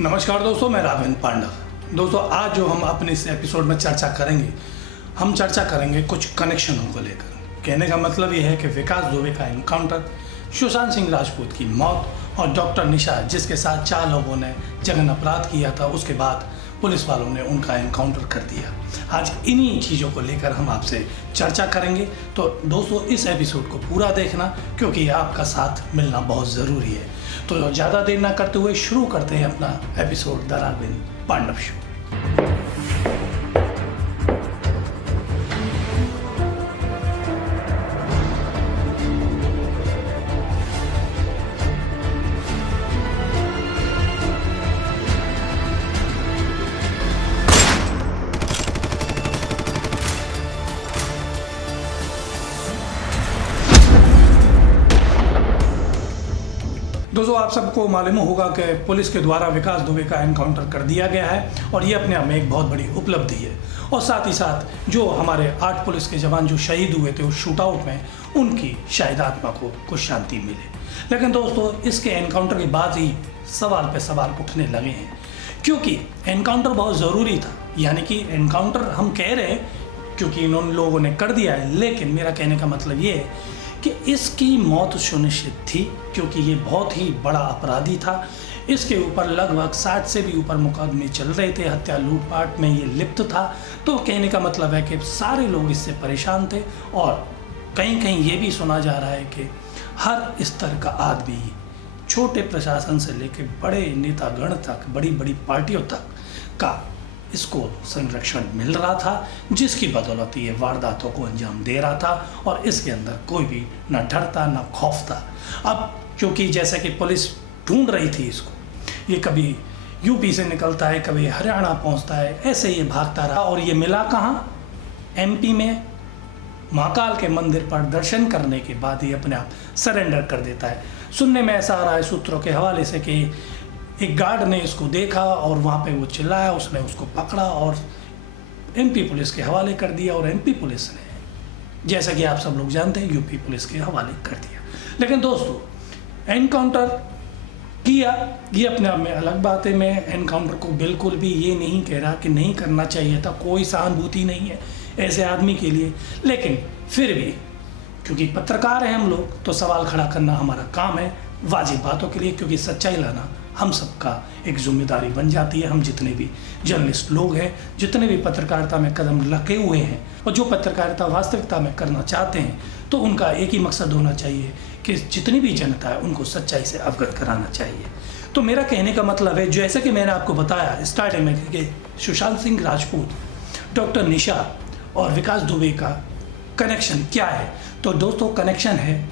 नमस्कार दोस्तों, मैं राघवेंद्र पांडव। दोस्तों, आज जो हम अपने इस एपिसोड में चर्चा करेंगे, हम चर्चा करेंगे कुछ कनेक्शनों को लेकर। कहने का मतलब ये है कि विकास दुबे का एनकाउंटर, सुशांत सिंह राजपूत की मौत और डॉक्टर निशा जिसके साथ 4 लोगों ने जघन्य अपराध किया था, उसके बाद पुलिस वालों ने उनका एनकाउंटर कर दिया। आज इन्हीं चीज़ों को लेकर हम आपसे चर्चा करेंगे। तो दोस्तों, इस एपिसोड को पूरा देखना, क्योंकि आपका साथ मिलना बहुत ज़रूरी है। तो ज़्यादा देर ना करते हुए शुरू करते हैं अपना episode the Raghavendra Pandav show. दोस्तों, आप सबको मालूम होगा कि पुलिस के द्वारा विकास दुबे का एनकाउंटर कर दिया गया है और ये अपने आप में एक बहुत बड़ी उपलब्धि है। और साथ ही साथ जो हमारे 8 पुलिस के जवान जो शहीद हुए थे उस शूटआउट में, उनकी शायद आत्मा को कुछ शांति मिले। लेकिन दोस्तों, इसके एनकाउंटर के बाद ही सवाल पे सवाल उठने लगे हैं, क्योंकि एनकाउंटर बहुत ज़रूरी था। यानी कि एनकाउंटर हम कह रहे हैं क्योंकि इन लोगों ने कर दिया है, लेकिन मेरा कहने का मतलब ये है कि इसकी मौत सुनिश्चित थी, क्योंकि ये बहुत ही बड़ा अपराधी था। इसके ऊपर लगभग 60 से भी ऊपर मुकदमे चल रहे थे, हत्या लूटपाट में ये लिप्त था। तो कहने का मतलब है कि सारे लोग इससे परेशान थे। और कहीं कहीं ये भी सुना जा रहा है कि हर स्तर का आदमी, छोटे प्रशासन से लेकर बड़े नेतागण तक, बड़ी बड़ी पार्टियों तक का इसको संरक्षण मिल रहा था, जिसकी बदौलत ये वारदातों को अंजाम दे रहा था। और इसके अंदर कोई भी न डरता न खौफ था। अब क्योंकि जैसे कि पुलिस ढूंढ रही थी इसको, ये कभी यूपी से निकलता है, कभी हरियाणा पहुंचता है, ऐसे ये भागता रहा। और ये मिला कहाँ? एमपी में महाकाल के मंदिर पर दर्शन करने के बाद ही अपने आप सरेंडर कर देता है। सुनने में ऐसा आ रहा है सूत्रों के हवाले से कि एक गार्ड ने इसको देखा और वहाँ पे वो चिल्लाया, उसने उसको पकड़ा और एमपी पुलिस के हवाले कर दिया। और एमपी पुलिस ने, जैसा कि आप सब लोग जानते हैं, यूपी पुलिस के हवाले कर दिया। लेकिन दोस्तों, एनकाउंटर किया, ये अपने आप में अलग बात है। मैं एनकाउंटर को बिल्कुल भी ये नहीं कह रहा कि नहीं करना चाहिए था, कोई सहानुभूति नहीं है ऐसे आदमी के लिए। लेकिन फिर भी क्योंकि पत्रकार हैं हम लोग, तो सवाल खड़ा करना हमारा काम है वाजिब बातों के लिए, क्योंकि सच्चाई लाना हम सबका एक जिम्मेदारी बन जाती है। हम जितने भी जर्नलिस्ट लोग हैं, जितने भी पत्रकारिता में कदम लगे हुए हैं और जो पत्रकारिता वास्तविकता में करना चाहते हैं, तो उनका एक ही मकसद होना चाहिए कि जितनी भी जनता है उनको सच्चाई से अवगत कराना चाहिए। तो मेरा कहने का मतलब है, जैसे कि मैंने आपको बताया स्टार्टिंग में कि सुशांत सिंह राजपूत, डॉक्टर निशा और विकास दुबे का कनेक्शन क्या है। तो दोस्तों, कनेक्शन है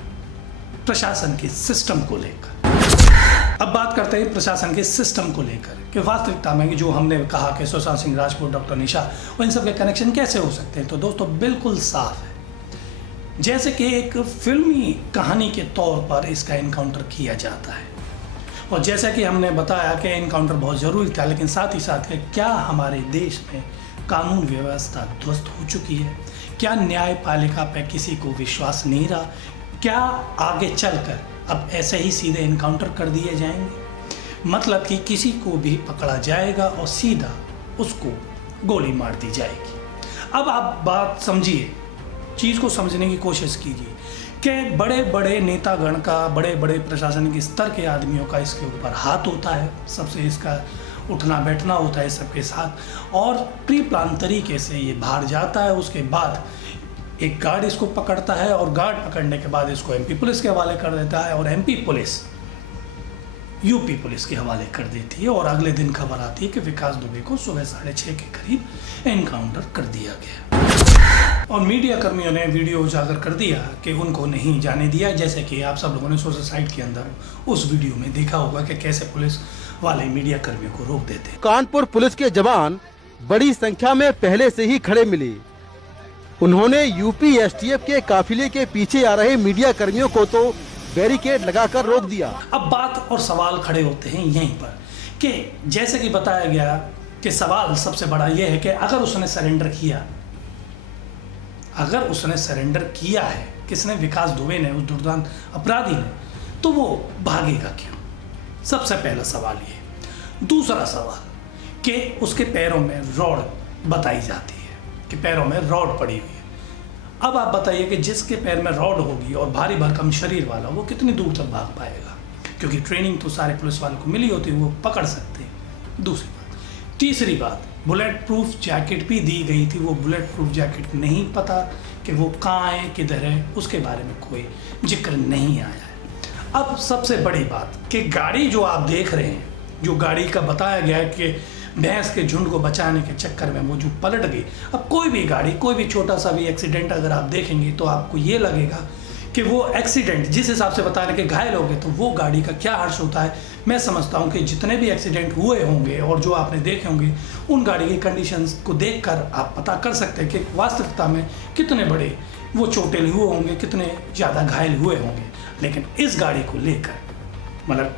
प्रशासन के सिस्टम को लेकर। अब बात करते हैं प्रशासन के सिस्टम को लेकर कि वास्तविकता में जो हमने कहा कि सुशांत सिंह राजपूत, डॉक्टर निशा, और इन सब के कनेक्शन कैसे हो सकते हैं। तो दोस्तों, बिल्कुल साफ है, जैसे कि एक फिल्मी कहानी के तौर पर इसका एनकाउंटर किया जाता है। और जैसा कि हमने बताया कि एनकाउंटर बहुत ज़रूरी था, लेकिन साथ ही साथ क्या हमारे देश में कानून व्यवस्था ध्वस्त हो चुकी है? क्या न्यायपालिका पर किसी को विश्वास नहीं रहा? क्या आगे चलकर अब ऐसे ही सीधे एनकाउंटर कर दिए जाएंगे? मतलब कि किसी को भी पकड़ा जाएगा और सीधा उसको गोली मार दी जाएगी। अब आप बात समझिए, चीज़ को समझने की कोशिश कीजिए कि बड़े बड़े नेतागण का, बड़े बड़े प्रशासनिक स्तर के आदमियों का इसके ऊपर हाथ होता है, सबसे इसका उठना बैठना होता है सबके साथ, और प्री प्लान तरीके से ये बाहर जाता है। उसके बाद एक गार्ड इसको पकड़ता है और गार्ड पकड़ने के बाद इसको एमपी पुलिस के हवाले कर देता है और एमपी पुलिस यूपी पुलिस के हवाले कर देती है। और अगले दिन खबर आती है कि विकास दुबे को सुबह 6:30 के करीब एनकाउंटर कर दिया गया। और मीडिया कर्मियों ने वीडियो उजागर कर दिया कि उनको नहीं जाने दिया, जैसे कि आप सब लोगों ने सोशल साइट के अंदर उस वीडियो में देखा होगा कि कैसे पुलिस वाले मीडिया कर्मियों को रोक देते। कानपुर पुलिस के जवान बड़ी संख्या में पहले से ही खड़े मिले। उन्होंने यूपी एसटीएफ के काफिले के पीछे आ रहे मीडिया कर्मियों को तो बैरिकेड लगाकर रोक दिया। अब बात और सवाल खड़े होते हैं यहीं पर कि जैसे कि बताया गया कि सवाल सबसे बड़ा यह है कि अगर उसने सरेंडर किया है, किसने? विकास दुबे ने, उस दुर्दांत अपराधी ने, तो वो भागेगा क्यों? सबसे पहला सवाल ये। दूसरा सवाल कि उसके पैरों में रॉड बताई जाती है कि पैरों में रॉड पड़ी हुई है। अब आप बताइए कि जिसके पैर में रॉड होगी और भारी भरकम शरीर वाला, वो कितनी दूर तक भाग पाएगा, क्योंकि ट्रेनिंग तो सारे पुलिस वालों को मिली होती है, वो पकड़ सकते हैं। दूसरी बात, तीसरी बात, बुलेट प्रूफ जैकेट भी दी गई थी, वो बुलेट प्रूफ जैकेट नहीं पता कि वो कहाँ है, किधर है, उसके बारे में कोई जिक्र नहीं आया है। अब सबसे बड़ी बात कि गाड़ी जो आप देख रहे हैं, जो गाड़ी का बताया गया है कि भैंस के झुंड को बचाने के चक्कर में वो जो पलट गई। अब कोई भी गाड़ी, कोई भी छोटा सा भी एक्सीडेंट अगर आप देखेंगे तो आपको ये लगेगा कि वो एक्सीडेंट जिस हिसाब से बता रहे कि घायल हो गए, तो वो गाड़ी का क्या हर्ष होता है। मैं समझता हूँ कि जितने भी एक्सीडेंट हुए होंगे और जो आपने देखे होंगे, उन गाड़ी की कंडीशंस को देखकर आप पता कर सकते हैं कि वास्तविकता में कितने बड़े वो चोटिल हुए होंगे, कितने ज़्यादा घायल हुए होंगे। लेकिन इस गाड़ी को लेकर मतलब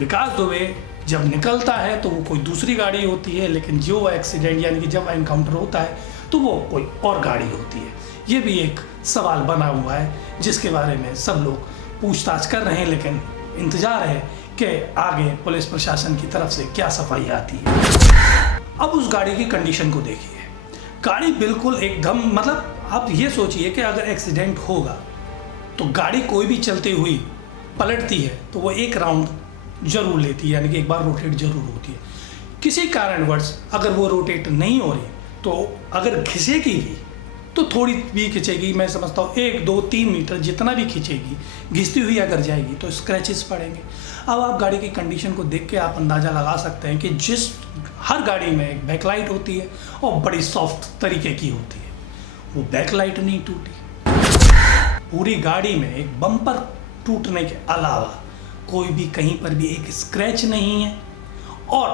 विकास दुबे जब निकलता है तो वो कोई दूसरी गाड़ी होती है, लेकिन जो एक्सीडेंट यानी कि जब एनकाउंटर होता है तो वो कोई और गाड़ी होती है। ये भी एक सवाल बना हुआ है जिसके बारे में सब लोग पूछताछ कर रहे हैं, लेकिन इंतजार है कि आगे पुलिस प्रशासन की तरफ से क्या सफाई आती है। अब उस गाड़ी की कंडीशन को देखिए, गाड़ी बिल्कुल एकदम मतलब आप ये सोचिए कि अगर एक्सीडेंट होगा तो गाड़ी कोई भी चलती हुई पलटती है तो वो एक राउंड जरूर लेती है, यानी कि एक बार रोटेट जरूर होती है। किसी कारणवश अगर वो रोटेट नहीं हो रही तो अगर खिंचेगी भी तो थोड़ी भी खिंचेगी, मैं समझता हूँ 1, 2, 3 मीटर जितना भी खिंचेगी, घिसती हुई अगर जाएगी तो स्क्रैचेस पड़ेंगे। अब आप गाड़ी की कंडीशन को देख के आप अंदाज़ा लगा सकते हैं कि जिस हर गाड़ी में एक बैकलाइट होती है और बड़ी सॉफ्ट तरीके की होती है, वो बैकलाइट नहीं टूटी। पूरी गाड़ी में एक बम्पर टूटने के अलावा कोई भी कहीं पर भी एक स्क्रैच नहीं है, और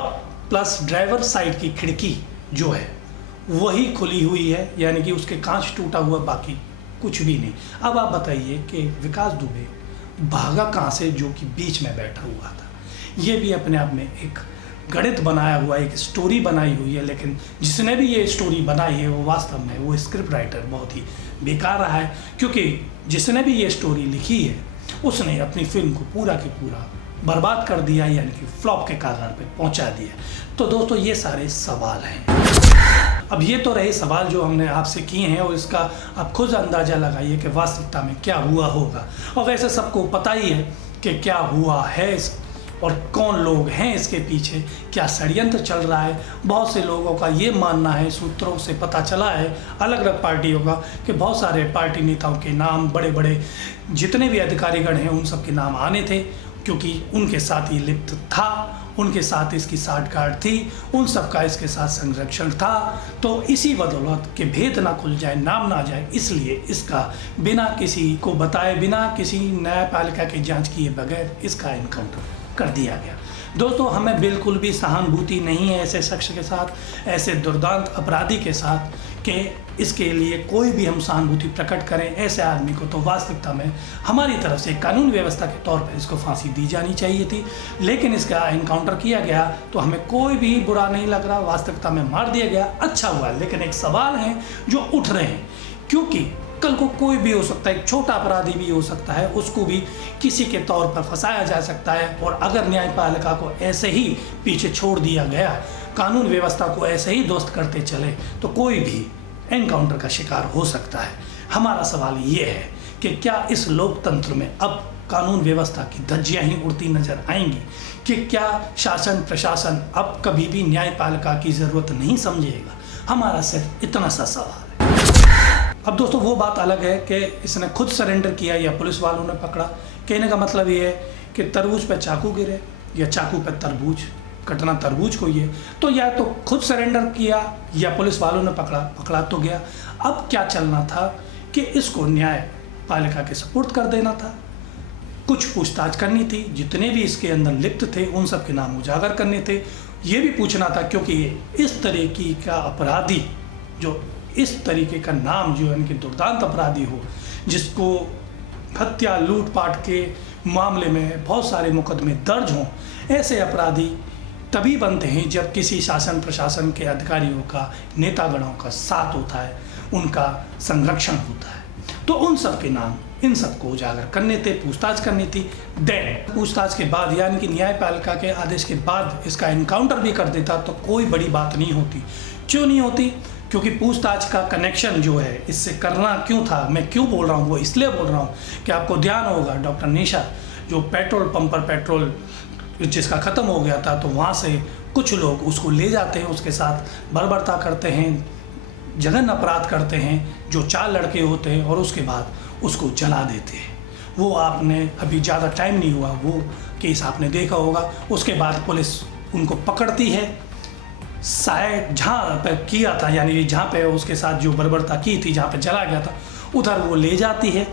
प्लस ड्राइवर साइड की खिड़की जो है वही खुली हुई है, यानी कि उसके कांच टूटा हुआ, बाकी कुछ भी नहीं। अब आप बताइए कि विकास दुबे भागा कहाँ से, जो कि बीच में बैठा हुआ था। ये भी अपने आप में एक गणित बनाया हुआ, एक स्टोरी बनाई हुई है, लेकिन जिसने भी ये स्टोरी बनाई है वो वास्तव में वो स्क्रिप्ट राइटर बहुत ही बेकार रहा है, क्योंकि जिसने भी ये स्टोरी लिखी है उसने अपनी फिल्म को पूरा के पूरा बर्बाद कर दिया, यानी कि फ्लॉप के कगार पे पहुंचा दिया। तो दोस्तों ये सारे सवाल हैं। अब ये तो रहे सवाल जो हमने आपसे किए हैं, और इसका आप खुद अंदाज़ा लगाइए कि वास्तविकता में क्या हुआ होगा। और वैसे सबको पता ही है कि क्या हुआ है और कौन लोग हैं इसके पीछे, क्या षड्यंत्र चल रहा है। बहुत से लोगों का ये मानना है, सूत्रों से पता चला है अलग अलग पार्टियों का, कि बहुत सारे पार्टी नेताओं के नाम, बड़े बड़े जितने भी अधिकारीगण हैं उन सब के नाम आने थे, क्योंकि उनके साथ ये लिप्त था, उनके साथ इसकी साठगांठ थी, उन सब का इसके साथ संरक्षण था। तो इसी बदौलत के भेद ना खुल जाए, नाम ना जाए, इसलिए इसका बिना किसी को बताए, बिना किसी न्यायपालिका की जांच किए बगैर इसका एनकाउंटर कर दिया गया। दोस्तों हमें बिल्कुल भी सहानुभूति नहीं है ऐसे शख्स के साथ, ऐसे दुर्दांत अपराधी के साथ, कि इसके लिए कोई भी हम सहानुभूति प्रकट करें ऐसे आदमी को। तो वास्तविकता में हमारी तरफ से कानून व्यवस्था के तौर पर इसको फांसी दी जानी चाहिए थी, लेकिन इसका एनकाउंटर किया गया तो हमें कोई भी बुरा नहीं लग रहा। वास्तविकता में मार दिया गया, अच्छा हुआ। लेकिन एक सवाल है जो उठ रहे हैं, क्योंकि कल को कोई भी हो सकता है, एक छोटा अपराधी भी हो सकता है, उसको भी किसी के तौर पर फंसाया जा सकता है। और अगर न्यायपालिका को ऐसे ही पीछे छोड़ दिया गया, कानून व्यवस्था को ऐसे ही ध्वस्त करते चले, तो कोई भी एनकाउंटर का शिकार हो सकता है। हमारा सवाल ये है कि क्या इस लोकतंत्र में अब कानून व्यवस्था की धज्जियां ही उड़ती नजर आएंगी, कि क्या शासन प्रशासन अब कभी भी न्यायपालिका की ज़रूरत नहीं समझेगा? हमारा सिर्फ इतना सा सवाल है। अब दोस्तों वो बात अलग है कि इसने खुद सरेंडर किया या पुलिस वालों ने पकड़ा। कहने का मतलब ये है कि तरबूज पे चाकू गिरे या चाकू पे तरबूज, कटना तरबूज को ये, तो या तो खुद सरेंडर किया या पुलिस वालों ने पकड़ा तो गया। अब क्या चलना था कि इसको न्यायपालिका के सुपुर्द कर देना था, कुछ पूछताछ करनी थी, जितने भी इसके अंदर लिप्त थे उन सब के नाम उजागर करने थे, ये भी पूछना था, क्योंकि इस तरीके का अपराधी, जो इस तरीके का नाम जो इनके दुर्दांत अपराधी हो, जिसको हत्या लूटपाट के मामले में बहुत सारे मुकदमे दर्ज हों, ऐसे अपराधी तभी बनते हैं जब किसी शासन प्रशासन के अधिकारियों का, नेतागणों का साथ होता है, उनका संरक्षण होता है। तो उन सब के नाम इन सबको उजागर करने थे, पूछताछ करनी थी। देन पूछताछ के बाद यानी कि न्यायपालिका के आदेश के बाद इसका एनकाउंटर भी कर देता तो कोई बड़ी बात नहीं होती। क्यों नहीं होती? क्योंकि पूछताछ का कनेक्शन जो है इससे करना क्यों था, मैं क्यों बोल रहा हूँ वो इसलिए बोल रहा हूँ कि आपको ध्यान होगा डॉक्टर निशा जो पेट्रोल पंप पर पेट्रोल जिसका ख़त्म हो गया था, तो वहाँ से कुछ लोग उसको ले जाते हैं, उसके साथ बर्बरता करते हैं, जघन्य अपराध करते हैं, जो 4 लड़के होते हैं, और उसके बाद उसको जला देते हैं। वो आपने अभी ज़्यादा टाइम नहीं हुआ वो केस आपने देखा होगा। उसके बाद पुलिस उनको पकड़ती है, शायद जहाँ पे किया था यानी जहाँ पे उसके साथ जो बर्बरता की थी, जहाँ पे जला गया था, उधर वो ले जाती है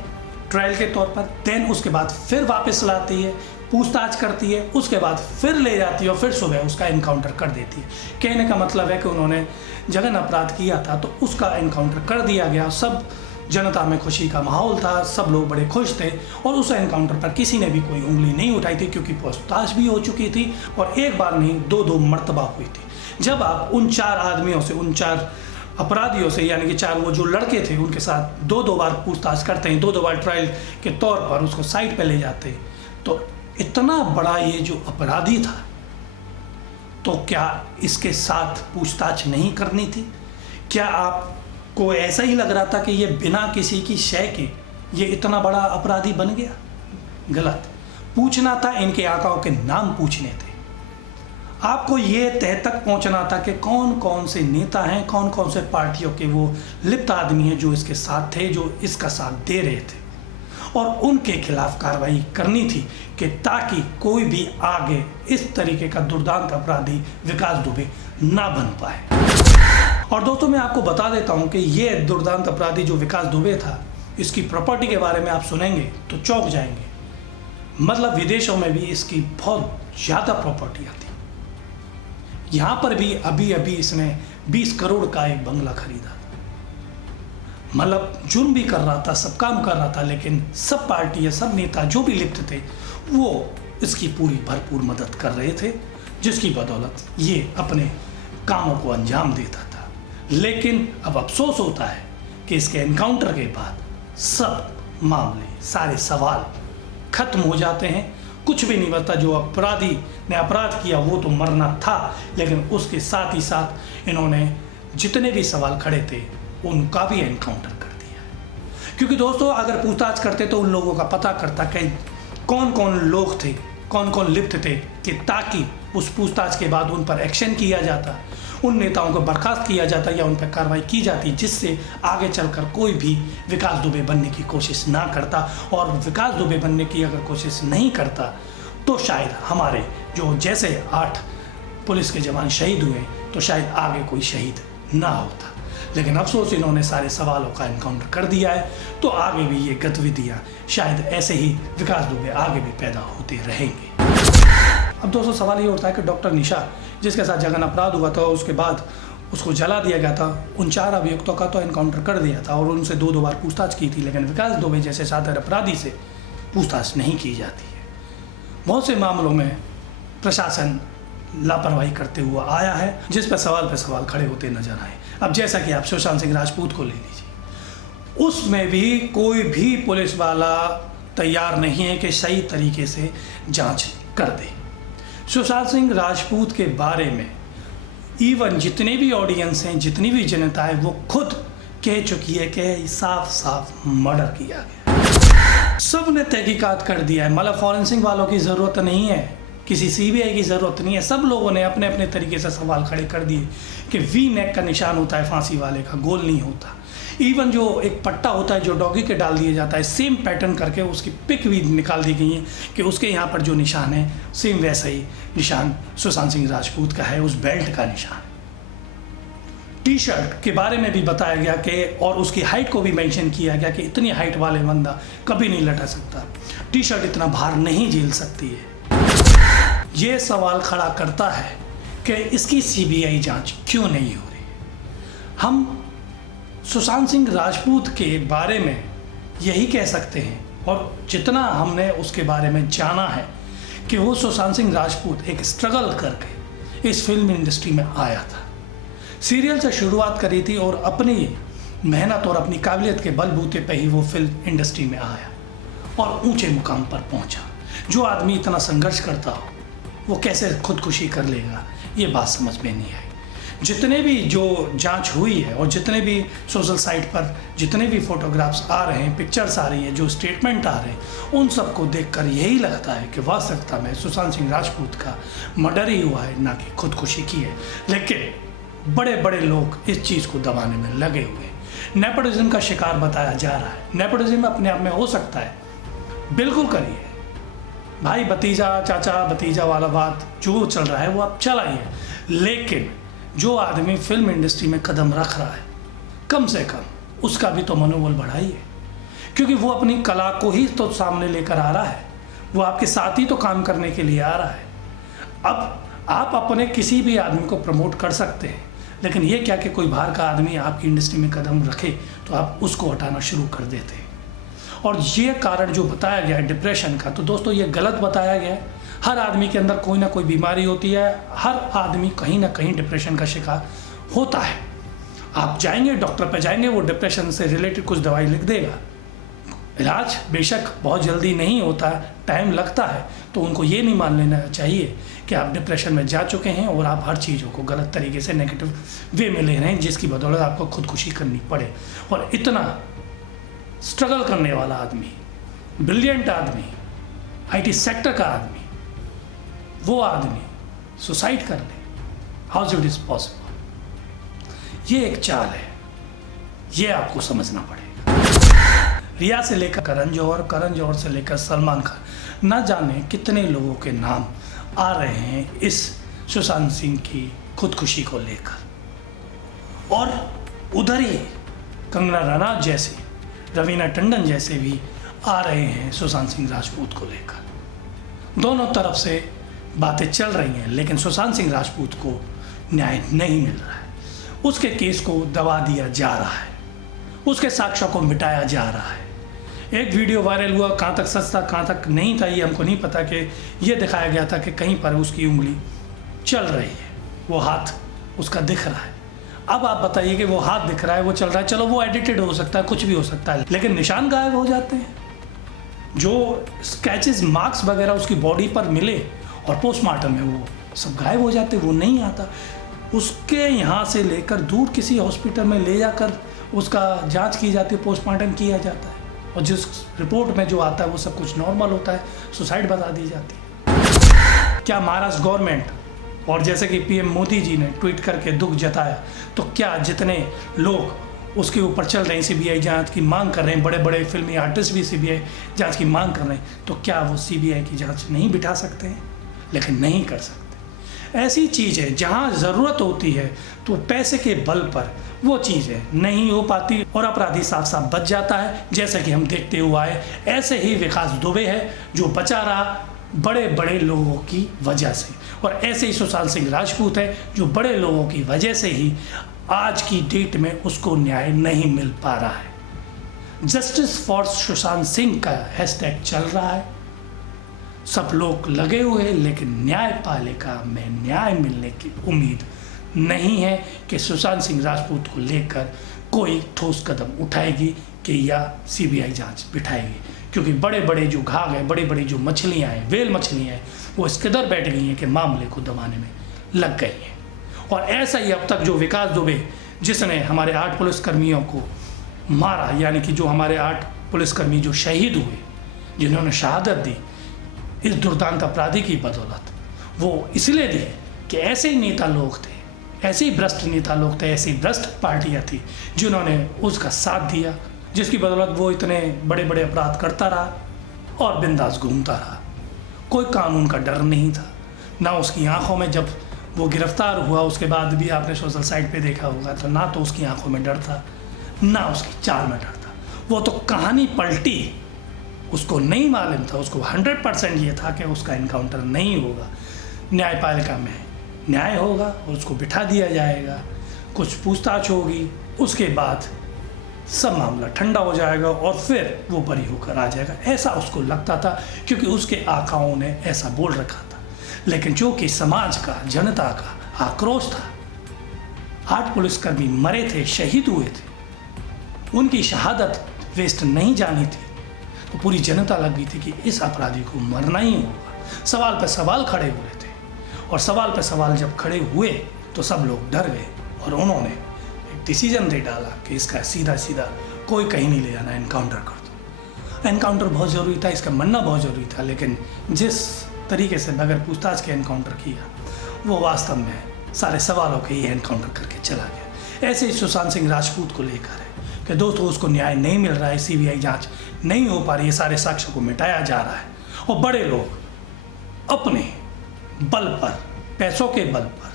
ट्रायल के तौर पर। देन उसके बाद फिर वापस लाती है, पूछताछ करती है, उसके बाद फिर ले जाती है और फिर सुबह उसका एनकाउंटर कर देती है। कहने का मतलब है कि उन्होंने जघन्य अपराध किया था तो उसका एनकाउंटर कर दिया गया। सब जनता में खुशी का माहौल था, सब लोग बड़े खुश थे और उस एनकाउंटर पर किसी ने भी कोई उंगली नहीं उठाई थी क्योंकि पूछताछ भी हो चुकी थी और एक बार नहीं 2 मर्तबा हुई थी। जब आप उन 4 आदमियों से, उन 4 अपराधियों से यानी कि 4 वो जो लड़के थे उनके साथ 2 बार पूछताछ करते हैं, 2 बार ट्रायल के तौर पर उसको साइड पे ले जाते हैं, तो इतना बड़ा ये जो अपराधी था तो क्या इसके साथ पूछताछ नहीं करनी थी? क्या आपको ऐसा ही लग रहा था कि ये बिना किसी की शय के ये इतना बड़ा अपराधी बन गया? गलत। पूछना था, इनके आकाओं के नाम पूछने थे। आपको ये तह तक पहुंचना था कि कौन कौन से नेता हैं, कौन कौन से पार्टियों के वो लिप्त आदमी हैं जो इसके साथ थे, जो इसका साथ दे रहे थे, और उनके खिलाफ कार्रवाई करनी थी कि ताकि कोई भी आगे इस तरीके का दुर्दांत अपराधी विकास दुबे ना बन पाए। और दोस्तों मैं आपको बता देता हूं कि ये दुर्दांत अपराधी जो विकास दुबे था, इसकी प्रॉपर्टी के बारे में आप सुनेंगे तो चौंक जाएंगे। मतलब विदेशों में भी इसकी बहुत ज़्यादा प्रॉपर्टियाँ थी। यहाँ पर भी अभी अभी इसने 20 करोड़ का एक बंगला खरीदा। मतलब जुर्म भी कर रहा था, सब काम कर रहा था, लेकिन सब पार्टी, सब नेता जो भी लिप्त थे वो इसकी पूरी भरपूर मदद कर रहे थे, जिसकी बदौलत ये अपने कामों को अंजाम देता था। लेकिन अब अफसोस होता है कि इसके एनकाउंटर के बाद सब मामले, सारे सवाल खत्म हो जाते हैं। कुछ भी नहीं बचता। जो अपराधी ने अपराध किया वो तो मरना था, लेकिन उसके साथ ही साथ इन्होंने जितने भी सवाल खड़े थे उनका भी एनकाउंटर कर दिया। क्योंकि दोस्तों अगर पूछताछ करते तो उन लोगों का पता करता कि कौन कौन लोग थे, कौन कौन लिप्त थे, कि ताकि उस पूछताछ के बाद उन पर एक्शन किया जाता, उन नेताओं को बर्खास्त किया जाता या उन पर कार्रवाई की जाती, जिससे आगे चलकर कोई भी विकास दुबे बनने की कोशिश ना करता। और विकास दुबे बनने की अगर कोशिश नहीं करता तो शायद हमारे जो जैसे 8 पुलिस के जवान शहीद हुए तो शायद आगे कोई शहीद ना होता। लेकिन अफसोस इन्होंने सारे सवालों का एनकाउंटर कर दिया है, तो आगे भी ये गतिविधियाँ शायद ऐसे ही विकास दुबे आगे भी पैदा होते रहेंगे। अब दोस्तों सवाल ये उठता है कि डॉक्टर निशा जिसके साथ जघन्य अपराध हुआ था उसके बाद उसको जला दिया गया था, उन 4 अभियुक्तों का तो एनकाउंटर कर दिया था और उनसे 2 बार पूछताछ की थी, लेकिन विकास दुबे जैसे साधारण अपराधी से पूछताछ नहीं की जाती है। बहुत से मामलों में प्रशासन लापरवाही करते हुआ आया है, जिस पर सवाल खड़े होते नजर आए। अब जैसा कि आप सुशांत सिंह राजपूत को ले लीजिए, उसमें भी कोई भी पुलिस वाला तैयार नहीं है कि सही तरीके से जांच कर दे। सुशांत सिंह राजपूत के बारे में इवन जितने भी ऑडियंस हैं, जितनी भी जनता है, वो खुद कह चुकी है कि साफ साफ मर्डर किया गया। सब ने तहकीकात कर दिया है। मतलब फॉरेंसिक वालों की ज़रूरत नहीं है, किसी सीबीआई की ज़रूरत नहीं है। सब लोगों ने अपने अपने तरीके से सवाल खड़े कर दिए कि वी नेक का निशान होता है फांसी वाले का, गोल नहीं होता। इवन जो एक पट्टा होता है जो डॉगी के डाल दिया जाता है, सेम पैटर्न करके उसकी पिक भी निकाल दी गई है कि उसके यहाँ पर जो निशान है सेम वैसा ही निशान सुशांत सिंह राजपूत का है, उस बेल्ट का निशान। टी शर्ट के बारे में भी बताया गया कि और उसकी हाइट को भी मेंशन किया गया कि इतनी हाइट वाले बंदा कभी नहीं लटा सकता, टी शर्ट इतना भार नहीं झेल सकती है। ये सवाल खड़ा करता है कि इसकी सीबीआई जांच क्यों नहीं हो रही। हम सुशांत सिंह राजपूत के बारे में यही कह सकते हैं, और जितना हमने उसके बारे में जाना है कि वो सुशांत सिंह राजपूत एक स्ट्रगल करके इस फिल्म इंडस्ट्री में आया था। सीरियल से शुरुआत करी थी और अपनी मेहनत और अपनी काबिलियत के बलबूते पे ही वो फिल्म इंडस्ट्री में आया और ऊंचे मुकाम पर पहुंचा। जो आदमी इतना संघर्ष करता हो वो कैसे खुदकुशी कर लेगा, ये बात समझ में नहीं आई। जितने भी जो जांच हुई है और जितने भी सोशल साइट पर जितने भी फोटोग्राफ्स आ रहे हैं, पिक्चर्स आ रही हैं, जो स्टेटमेंट आ रहे हैं, उन सबको देखकर यही लगता है कि वास्तविकता में सुशांत सिंह राजपूत का मर्डर ही हुआ है, ना कि खुदकुशी की है। लेकिन बड़े बड़े लोग इस चीज़ को दबाने में लगे हुए हैं। नेपोटिज्म का शिकार बताया जा रहा है। नेपोटिज्म अपने आप में हो सकता है, बिल्कुल करिए भाई, भतीजा चाचा भतीजा वाला बात जो चल रहा है वो आप चलाइए, लेकिन जो आदमी फिल्म इंडस्ट्री में कदम रख रहा है, कम से कम उसका भी तो मनोबल बढ़ाइए, क्योंकि वो अपनी कला को ही तो सामने लेकर आ रहा है, वो आपके साथ ही तो काम करने के लिए आ रहा है। अब आप अपने किसी भी आदमी को प्रमोट कर सकते हैं, लेकिन ये क्या कि कोई बाहर का आदमी आपकी इंडस्ट्री में कदम रखे तो आप उसको हटाना शुरू कर देते हैं। और ये कारण जो बताया गया है डिप्रेशन का, तो दोस्तों ये गलत बताया गया है। हर आदमी के अंदर कोई ना कोई बीमारी होती है, हर आदमी कहीं ना कहीं डिप्रेशन का शिकार होता है। आप जाएंगे डॉक्टर पे जाएंगे, वो डिप्रेशन से रिलेटेड कुछ दवाई लिख देगा। इलाज बेशक बहुत जल्दी नहीं होता, टाइम लगता है, तो उनको ये नहीं मान लेना चाहिए कि आप डिप्रेशन में जा चुके हैं और आप हर चीज़ों को गलत तरीके से नेगेटिव वे में ले रहे हैं, जिसकी बदौलत आपको खुदकुशी करनी पड़े। और इतना स्ट्रगल करने वाला आदमी, ब्रिलियंट आदमी, आईटी सेक्टर का आदमी, वो आदमी सुसाइड कर ले, हाउ इट इज पॉसिबल? ये एक चाल है, ये आपको समझना पड़ेगा। रिया से लेकर करण जौहर से लेकर सलमान खान, ना जाने कितने लोगों के नाम आ रहे हैं इस सुशांत सिंह की खुदकुशी को लेकर। और उधर ही कंगना रनौत जैसे, रवीना टंडन जैसे भी आ रहे हैं सुशांत सिंह राजपूत को लेकर। दोनों तरफ से बातें चल रही हैं, लेकिन सुशांत सिंह राजपूत को न्याय नहीं मिल रहा है। उसके केस को दबा दिया जा रहा है, उसके साक्ष्यों को मिटाया जा रहा है। एक वीडियो वायरल हुआ, कहाँ तक सच था कहाँ तक नहीं था ये हमको नहीं पता, कि ये दिखाया गया था कि कहीं पर उसकी उंगली चल रही है, वो हाथ उसका दिख रहा है। अब आप बताइए कि वो हाथ दिख रहा है, वो चल रहा है, चलो वो एडिटेड हो सकता है, कुछ भी हो सकता है, लेकिन निशान गायब हो जाते हैं। जो स्केचेस मार्क्स वगैरह उसकी बॉडी पर मिले और पोस्टमार्टम में वो सब गायब हो जाते, वो नहीं आता। उसके यहाँ से लेकर दूर किसी हॉस्पिटल में ले जाकर उसका जांच की जाती है, पोस्टमार्टम किया जाता है, और जिस रिपोर्ट में जो आता है वो सब कुछ नॉर्मल होता है, सुसाइड बता दी जाती है। क्या महाराष्ट्र गवर्नमेंट और जैसे कि पीएम मोदी जी ने ट्वीट करके दुख जताया, तो क्या जितने लोग उसके ऊपर चल रहे हैं, सीबीआई जांच की मांग कर रहे हैं, बड़े बड़े फिल्मी आर्टिस्ट भी सीबीआई जांच की मांग कर रहे हैं, तो क्या वो सीबीआई की जांच नहीं बिठा सकते हैं? लेकिन नहीं कर सकते। ऐसी चीज़ है जहां ज़रूरत होती है तो पैसे के बल पर वो चीज़ें नहीं हो पाती और अपराधी साफ साफ बच जाता है, जैसे कि हम देखते हुए आए। ऐसे ही विकास दुबे है जो बचा रहा बड़े बड़े लोगों की वजह से, और ऐसे ही सुशांत सिंह राजपूत है जो बड़े लोगों की वजह से ही आज की डेट में उसको न्याय नहीं मिल पा रहा है। जस्टिस फॉर सुशांत सिंह का हैशटैग चल रहा है, सब लोग लगे हुए हैं, लेकिन न्यायपालिका में न्याय मिलने की उम्मीद नहीं है कि सुशांत सिंह राजपूत को लेकर कोई ठोस कदम उठाएगी कि या सीबीआई जांच बिठाएगी, क्योंकि बड़े बड़े जो घाघ हैं, बड़ी बड़ी जो मछलियां हैं, वेल मछलियां हैं, वो इस कदर बैठ गई हैं कि मामले को दबाने में लग गई हैं। और ऐसा ही अब तक जो विकास दुबे, जिसने हमारे 8 पुलिसकर्मियों को मारा, यानी कि जो हमारे 8 पुलिसकर्मी जो शहीद हुए, जिन्होंने शहादत दी इस दुर्दांत अपराधी की बदौलत, वो इसलिए दी कि ऐसे ही नेता लोग थे, ऐसे ही भ्रष्ट नेता लोग थे, ऐसी भ्रष्ट पार्टियां थी जिन्होंने उसका साथ दिया, जिसकी बदौलत वो इतने बड़े बड़े अपराध करता रहा और बिंदास घूमता रहा। कोई कानून का डर नहीं था, ना उसकी आंखों में, जब वो गिरफ्तार हुआ उसके बाद भी आपने सोशल साइट पे देखा होगा, तो ना तो उसकी आंखों में डर था, ना उसकी चाल में डर था। वो तो कहानी पलटी, उसको नहीं मालूम था, उसको 100% ये था कि उसका इनकाउंटर नहीं होगा, न्यायपालिका में न्याय होगा और उसको बिठा दिया जाएगा, कुछ पूछताछ होगी, उसके बाद सब मामला ठंडा हो जाएगा और फिर वो बरी होकर आ जाएगा, ऐसा उसको लगता था, क्योंकि उसके आकाओं ने ऐसा बोल रखा था। लेकिन जो कि समाज का, जनता का आक्रोश था, 8 पुलिसकर्मी मरे थे, शहीद हुए थे, उनकी शहादत वेस्ट नहीं जानी थी, तो पूरी जनता लग गई थी कि इस अपराधी को मरना ही होगा। सवाल पर सवाल खड़े हुए थे और सवाल पर सवाल जब खड़े हुए तो सब लोग डर गए और उन्होंने एक डिसीजन दे डाला कि इसका सीधा सीधा कोई कहीं नहीं ले जाना, एनकाउंटर कर दो। एनकाउंटर बहुत ज़रूरी था, इसका मरना बहुत ज़रूरी था, लेकिन जिस तरीके से बगैर पूछताछ के एनकाउंटर किया वो वास्तव में सारे सवालों के ही एनकाउंटर करके चला गया। ऐसे ही सुशांत सिंह राजपूत को लेकर है कि दोस्तों उसको न्याय नहीं मिल रहा है, सीबीआई जांच नहीं हो पा रही है, सारे साक्ष्यों को मिटाया जा रहा है और बड़े लोग अपने बल पर, पैसों के बल पर,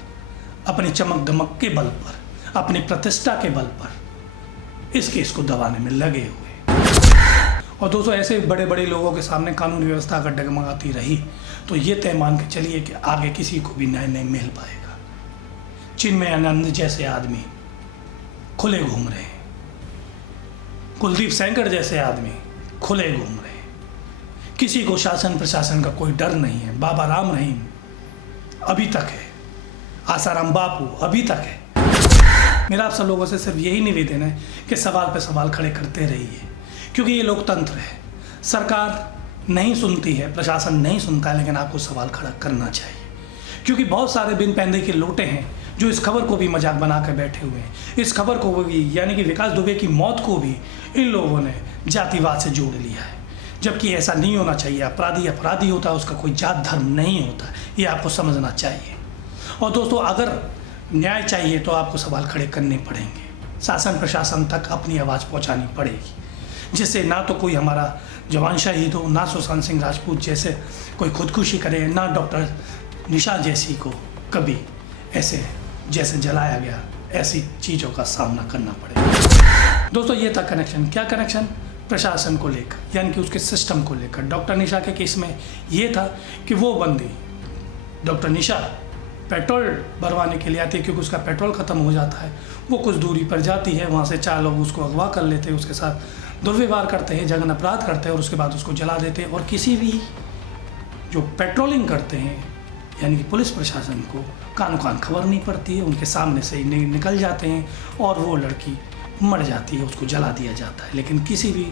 अपनी चमक दमक के बल पर, अपनी प्रतिष्ठा के बल पर इस केस को दबाने में लगे हुए। और दोस्तों ऐसे बड़े बड़े लोगों के सामने कानून व्यवस्था अगर डगमगाती रही तो ये तय मान के चलिए कि आगे किसी को भी न्याय नहीं मिल पाएगा। चिन्मय आनंद जैसे आदमी खुले घूम रहे हैं, कुलदीप सेंगर जैसे आदमी खुले घूम रहे हैं, किसी को शासन प्रशासन का कोई डर नहीं है। बाबा राम रहीम अभी तक है, आसाराम बापू अभी तक है। मेरा आप सब लोगों से सिर्फ यही निवेदन है कि सवाल पे सवाल खड़े करते रहिए, क्योंकि ये लोकतंत्र है। सरकार नहीं सुनती है, प्रशासन नहीं सुनता है, लेकिन आपको सवाल खड़ा करना चाहिए, क्योंकि बहुत सारे बिन पैंदे के लोटे हैं जो इस खबर को भी मजाक बना कर बैठे हुए हैं। इस खबर को भी, यानी कि विकास दुबे की मौत को भी इन लोगों ने जातिवाद से जोड़ लिया है, जबकि ऐसा नहीं होना चाहिए। अपराधी अपराधी होता है, उसका कोई जात धर्म नहीं होता, ये आपको समझना चाहिए। और दोस्तों अगर न्याय चाहिए तो आपको सवाल खड़े करने पड़ेंगे, शासन प्रशासन तक अपनी आवाज़ पहुंचानी पड़ेगी, जिससे ना तो कोई हमारा जवान शहीद हो, ना सुशांत सिंह राजपूत जैसे कोई खुदकुशी करे, ना डॉक्टर निशा जैसी को कभी ऐसे जैसे जलाया गया ऐसी चीज़ों का सामना करना पड़ेगा। दोस्तों ये था कनेक्शन। क्या कनेक्शन? प्रशासन को लेकर, यानी कि उसके सिस्टम को लेकर। डॉक्टर निशा के केस में ये था कि वो बंदी डॉक्टर निशा पेट्रोल भरवाने के लिए आती है, क्योंकि उसका पेट्रोल ख़त्म हो जाता है। वो कुछ दूरी पर जाती है, वहाँ से 4 लोग उसको अगवा कर लेते हैं, उसके साथ दुर्व्यवहार करते हैं, जघन्य अपराध करते हैं और उसके बाद उसको जला देते हैं। और किसी भी जो पेट्रोलिंग करते हैं, यानी कि पुलिस प्रशासन को कानो कान खबर नहीं पड़ती है, उनके सामने से ही निकल जाते हैं और वो लड़की मर जाती है, उसको जला दिया जाता है। लेकिन किसी भी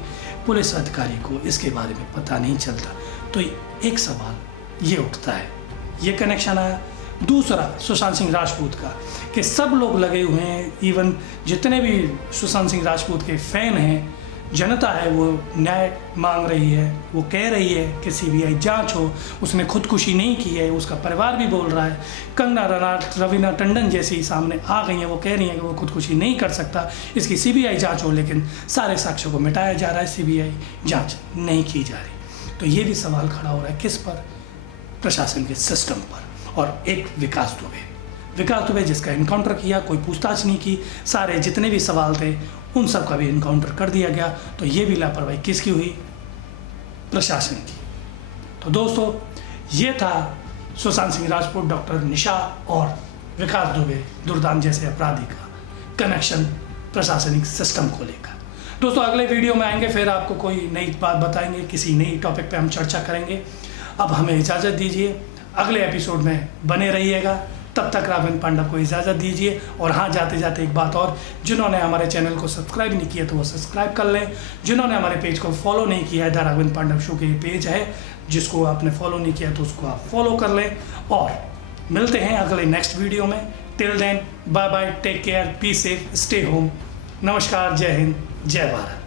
पुलिस अधिकारी को इसके बारे में पता नहीं चलता। तो एक सवाल ये उठता है, ये कनेक्शन आया। दूसरा सुशांत सिंह राजपूत का, कि सब लोग लगे हुए हैं, इवन जितने भी सुशांत सिंह राजपूत के फ़ैन हैं, जनता है, वो न्याय मांग रही है, वो कह रही है कि सीबीआई जांच हो। उसने खुदकुशी नहीं की है, उसका परिवार भी बोल रहा है। कंगना रनावत, रवीना टंडन जैसी सामने आ गई हैं, वो कह रही हैं कि वो खुदकुशी नहीं कर सकता, इसकी सीबीआई जांच हो। लेकिन सारे साक्ष्यों को मिटाया जा रहा है, सीबीआई जांच नहीं की जा रही। तो ये भी सवाल खड़ा हो रहा है, किस पर? प्रशासन के सिस्टम पर। और एक विकास दुबे जिसका इनकाउंटर किया, कोई पूछताछ नहीं की, सारे जितने भी सवाल थे उन सब का भी इनकाउंटर कर दिया गया। तो ये भी लापरवाही किसकी हुई? प्रशासन की। तो दोस्तों ये था सुशांत सिंह राजपूत, डॉक्टर निशा और विकास दुबे दुर्दांत जैसे अपराधी का कनेक्शन प्रशासनिक सिस्टम को लेकर। दोस्तों अगले वीडियो में आएंगे, फिर आपको कोई नई बात बताएंगे, किसी नई टॉपिक पे हम चर्चा करेंगे। अब हमें इजाज़त दीजिए, अगले एपिसोड में बने रहिएगा। तब तक राघवेंद्र पांडा को इजाज़त दीजिए। और हाँ, जाते जाते एक बात और, जिन्होंने हमारे चैनल को सब्सक्राइब नहीं किया तो वो सब्सक्राइब कर लें। जिन्होंने हमारे पेज को फॉलो नहीं किया है, द राघवेंद्र पांडा शो के पेज है, जिसको आपने फॉलो नहीं किया तो उसको आप फॉलो कर लें। और मिलते हैं अगले नेक्स्ट वीडियो में। Till then, bye bye, take care, be safe, stay home. नमस्कार, जय हिंद, जय भारत।